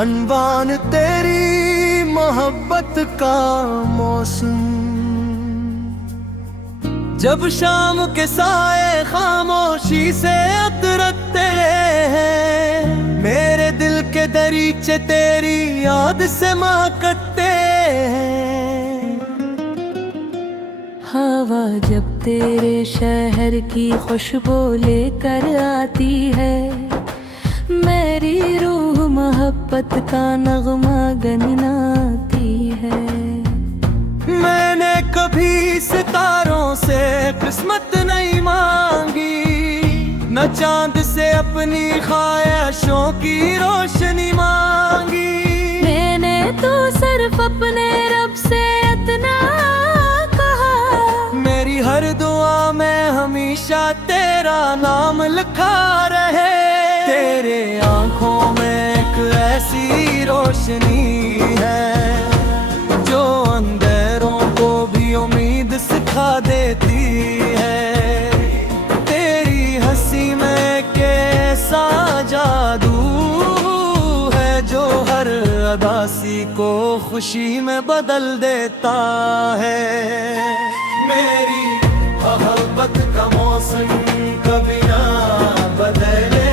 अनवान तेरी मोहब्बत का मौसम। जब शाम के साए खामोशी से उतरते हैं, मेरे दिल के दरीचे तेरी याद से महकते हैं। हवा जब तेरे शहर की खुशबू लेकर आती है, मेरी रूह मोहब्बत का नगमा गुनगुनाती है। मैंने कभी सितारों से किस्मत नहीं मांगी, न चांद से अपनी ख्वाहिशों की रोशनी मांगी। मैंने तो सिर्फ अपने रब से इतना कहा, मेरी हर दुआ में हमेशा तेरा नाम लिखा रहे। तेरे आंखों में एक ऐसी रोशनी है जो अंधेरों को भी उम्मीद सिखा देती है। तेरी हंसी में कैसा जादू है जो हर उदासी को खुशी में बदल देता है। मेरी मोहब्बत का मौसम कभी ना बदले,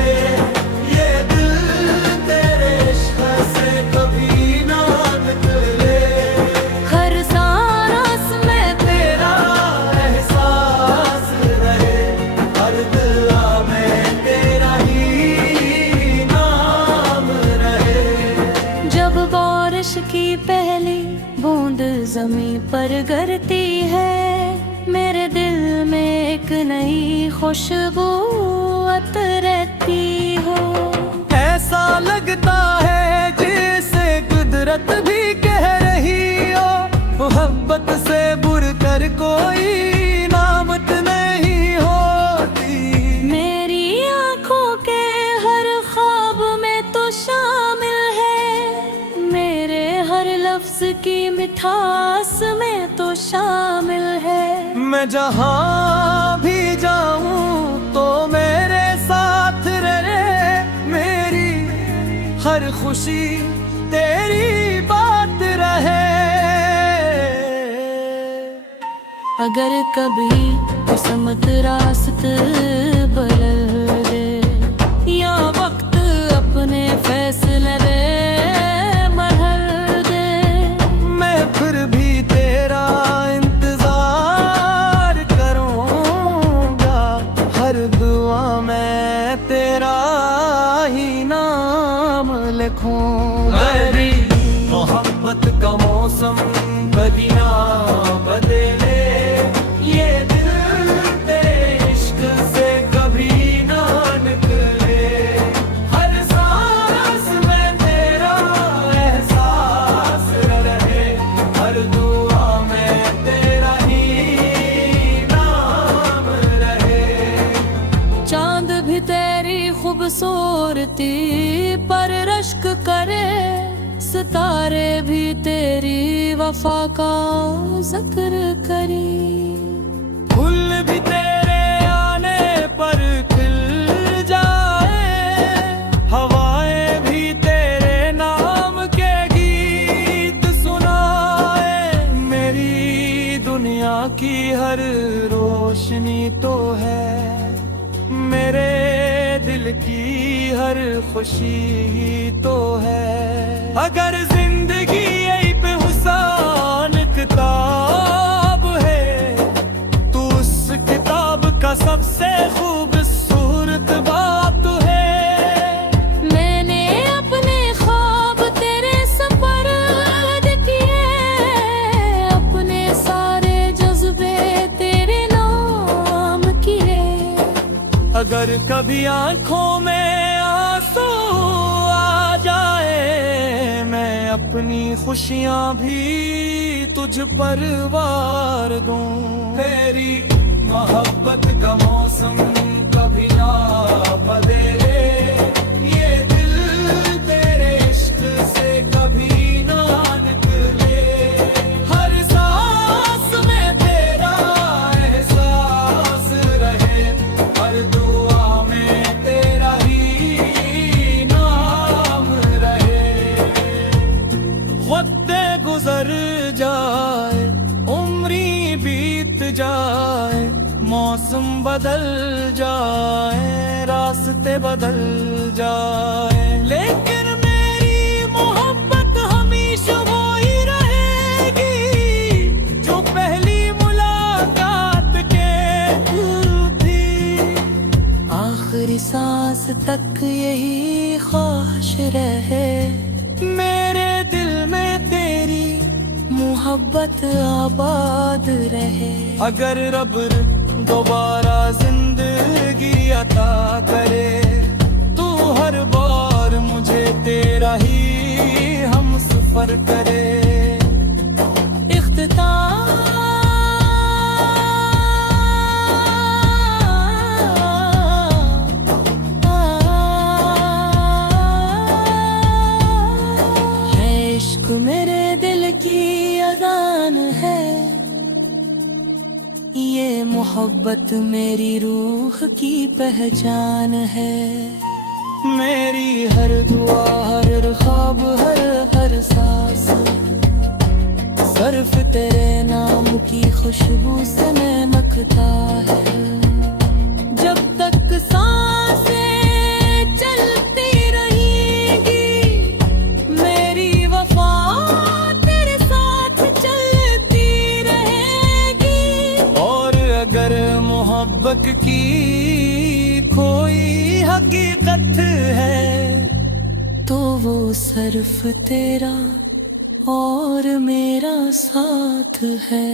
की पहली बूंद ज़मीं पर गिरती है, मेरे दिल में एक नई खुशबू रहती हो। ऐसा लगता है जैसे कुदरत भी कह रही हो, मोहब्बत से बुरकर कोई नामत नहीं होती। मेरी आंखों के हर ख्वाब में तो शामिल लफ्ज़ की मिठास में तो शामिल है। मैं जहाँ भी जाऊँ तो मेरे साथ रहे, मेरी हर खुशी तेरी बात रहे। अगर कभी किस्मत रास्त बदल दे या वक्त अपने फैसले दे, फिर भी तेरा इंतजार करूंगा। हर दुआ में तेरा ही नाम लिखूंगा। मेरी मोहब्बत का मौसम कभी ना बदले, ये दिल तेरे इश्क से कभी ना निकले। हर सांस में तेरा एहसास रहे, हर दुआ में तेरा ही नाम रहे। चांद भी तेरी खूबसूरती पर रश्क करे, सितारे भी तेरी वफा का जिक्र करी। फूल भी तेरे आने पर खिल जाए, हवाएं भी तेरे नाम के गीत सुनाए। मेरी दुनिया की हर रोशनी तो है, मेरे दिल की हर खुशी तो है। अगर जिंदगी यही पे हुसान किताब है, तो उस किताब का सबसे खूबसूरत बाब तो है। मैंने अपने ख्वाब तेरे सपर्द किए, अपने सारे जज्बे तेरे नाम किए। अगर कभी आंखों में आंसू आ जाए, मैं अपनी खुशियां भी तुझ पर वार दूं। तेरी मोहब्बत का मौसम कभी ना बदले, ये दिल तेरे इश्क से कभी ना निकले। हर सांस में तेरा एहसास रहे, हर दुआ में तेरा ही नाम रहे। जाए, मौसम बदल जाए, रास्ते बदल जाए, लेकिन मेरी मोहब्बत हमेशा वो ही रहेगी जो पहली मुलाकात के थी। आखिरी सांस तक यही ख्वाहिश रहे, मेरे दिल में तेरी मोहब्बत आबाद रहे। अगर रब दोबारा जिंदगी अता करे, तू हर बार मुझे तेरा ही हम सफर करे। इश्क मेरे दिल की अजान है, ये मोहब्बत मेरी रूह की पहचान है। मेरी हर दुआ, हर ख्वाब, हर सांस सिर्फ तेरे नाम की खुशबू से महकता है। जब तक सांसें चलती रहेंगी, मेरी वफा तेरे साथ चलती रहेगी। और अगर मोहब्बत की कोई हकीकत है, तो वो सिर्फ तेरा और मेरा साथ है।